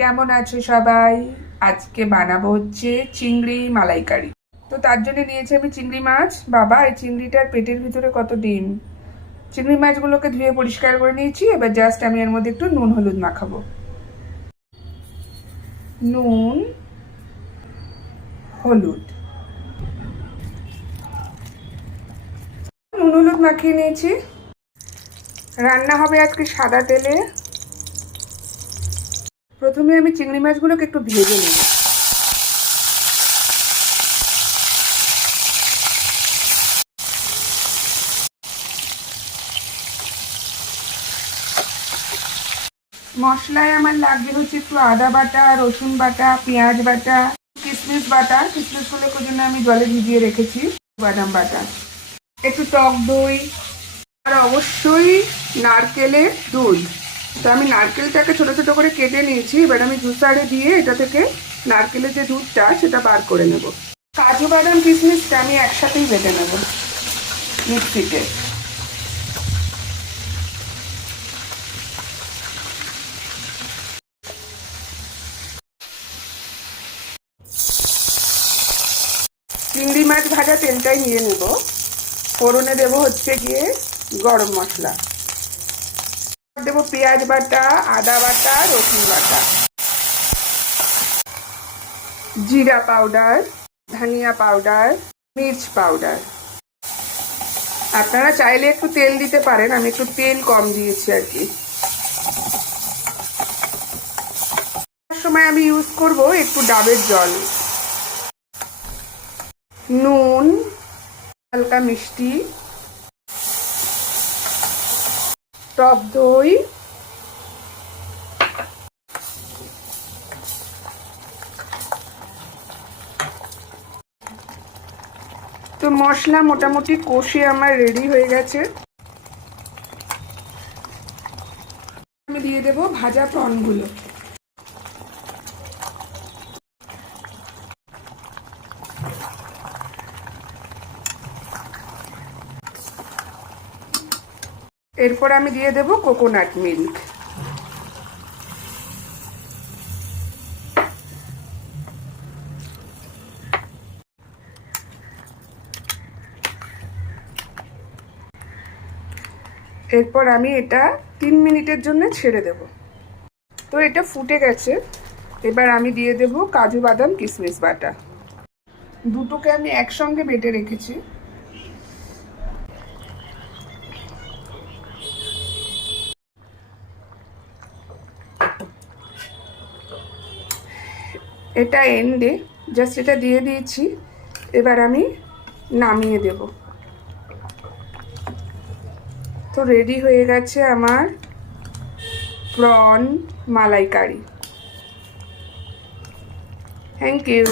কেমন আছো সবাই? আজকে বানাবো হচ্ছে চিংড়ি মালাইকারি। তো তার জন্য নিয়েছি আমি চিংড়ি মাছ। বাবা, এই চিংড়িটার পেটের ভিতরে কত ডিম! চিংড়ি মাছগুলোকে ধুয়ে পরিষ্কার করে নিয়েছি। এবার জাস্ট আমি এর মধ্যে একটু নুন হলুদ মাখাবো। নুন, হলুদ, নুন হলুদ মাখিয়ে নিয়েছি। রান্না হবে আজকে সাদা তেলে। প্রথমে আমি চিংড়ি মাছগুলোকে একটু ভেজে নেব। মশলায় আমার লাগবে হচ্ছে একটু আদা বাটা, রসুন বাটা, পেঁয়াজ বাটা, কিশমিশ বাটা। কিশমিশগুলোর জন্য আমি জলে ভিজিয়ে রেখেছি। বাদাম বাটা, একটু টক দই, আর অবশ্যই নারকেলের দুধ। তো আমি নারকেলটাকে ছোট ছোট করে কেটে নিয়েছি। এবার আমি জুসারে দিয়ে এটা থেকে নারকেলের যে দুধটা সেটা বার করে নেব। কাজু বাদাম কিশমিশটা আমি একসাথেই বেটে নেব মিক্সিতে। চিংড়ি মাছ ভাজা তেলটাই নিয়ে নেব। ফোড়নে দেবো হচ্ছে গিয়ে গরম মশলা, দেবো পেঁয়াজ বাটা, আদা বাটা, রসুন বাটা, জিরা পাউডার, ধনিয়া পাউডার, মির্চ পাউডার। আপনারা চাইলে একটু তেল দিতে পারেন, আমি একটু তেল কম দিয়েছি আর কি। সময় আমি ইউজ করব একটু ডাবের জল, নুন, হালকা মিষ্টি, টক দই, তো মশলা মোটামুটি কষে আমার রেডি হয়ে গেছে। আমি দিয়ে দেব ভাজা প্রনগুলো। এরপর আমি দিয়ে দেব কোকোনাট মিল্ক। এরপর আমি এটা 3 মিনিটের জন্য ছেড়ে দেব। তো এটা ফুটে গেছে। এবার আমি দিয়ে দেব কাজু বাদাম কিশমিশ বাটা। দুটোকে আমি একসঙ্গে বেটে রেখেছি। এটা এন্ডে জাস্ট এটা দিয়ে দিয়েছি। এবার আমি নামিয়ে দেব। তো রেডি হয়ে গেছে আমার প্রন মালাইকারি। Thank you.